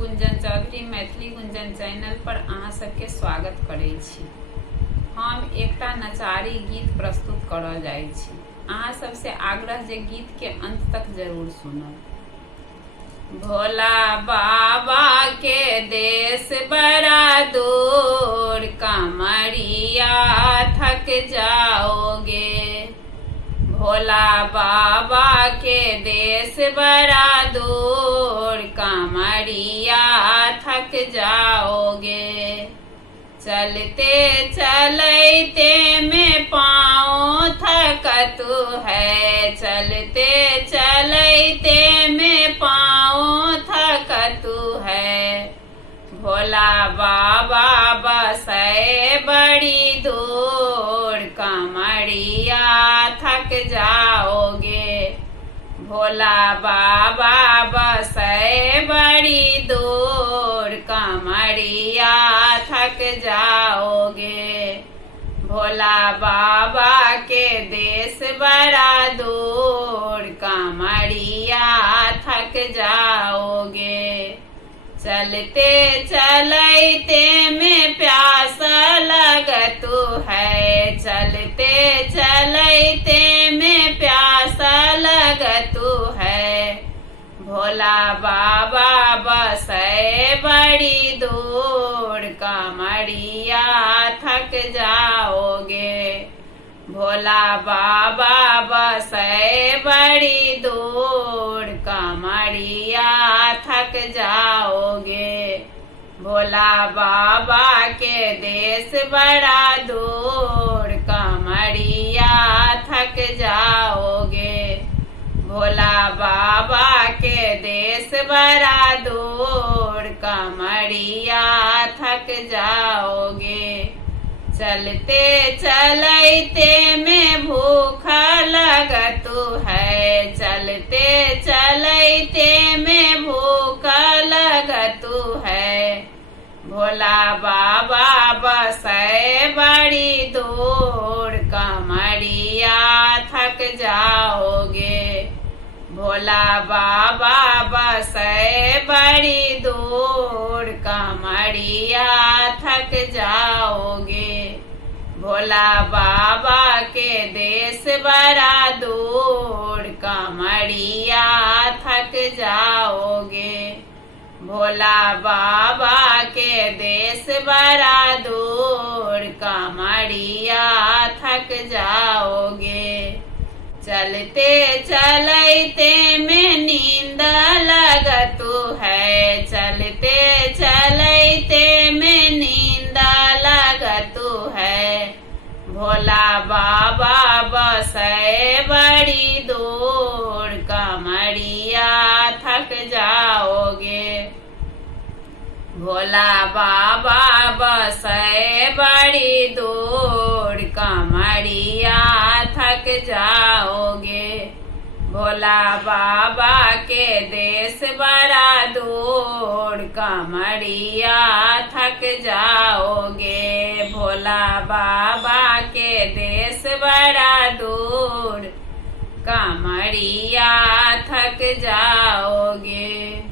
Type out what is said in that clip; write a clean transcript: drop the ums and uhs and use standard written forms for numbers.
Gunjan Chaudhary Maithili Gunjan channel पर अहाँ सबके स्वागत करै छी। हम एकटा नचारी गीत प्रस्तुत करल जाइ छी। अहाँ सबसे आग्रह जे गीत के अंत तक जरूर सुनब। भोला बाबा के देश बड़ा दूर, कांवरिया थक जाओगे। भोला बाबा के देश बड़ा दूर, कांवरिया थक जाओगे। चलते चलते में पाँव थकत है, चलते चलते में पाँव थकत है। भोला बाबा बसे बड़ी दूर, कांवरिया थक जाओगे। भोला बाबा बसे बड़ी दूर, कांवरिया थक जाओगे। भोला बाबा के देश बड़ा दूर, कांवरिया थक जाओगे। चलते चलते में प्यास लगत है, चलते चलते में प्यास लगत है। भोला बाबा बसे बड़ी दूर, कांवरिया थक जाओगे। भोला बाबा बसे बड़ी दूर, कांवरिया थक जाओगे। भोला बाबा के देश बड़ा दूर, कांवरिया थक जाओगे। भोला बाबा के देश बड़ा दूर, कांवरिया थक जाओगे। चलते चलते में भूख लगत है, चलते चलते में भूख लगत है। भोला बाबा बसे बड़ी दूर, कांवरिया थक जाओगे। भोला बाबा बसे बड़ी दूर, कांवरिया थक जाओगे। भोला बाबा के देश बड़ा दूर, कांवरिया थक जाओगे। भोला बाबा के देश बड़ा दूर, कांवरिया थक जाओगे। चलते चलते में नींद लगत है, चलते चलते में नींद लगत है। भोला बाबा बसे बड़ी दूर, कांवरिया थक जाओगे। भोला बाबा बसे बड़ी दूर, कांवरिया थक जाओगे। भोला बाबा के देश बड़ा दूर, कांवरिया थक जाओगे। भोला बाबा के देश बड़ा दूर, कांवरिया थक जाओगे।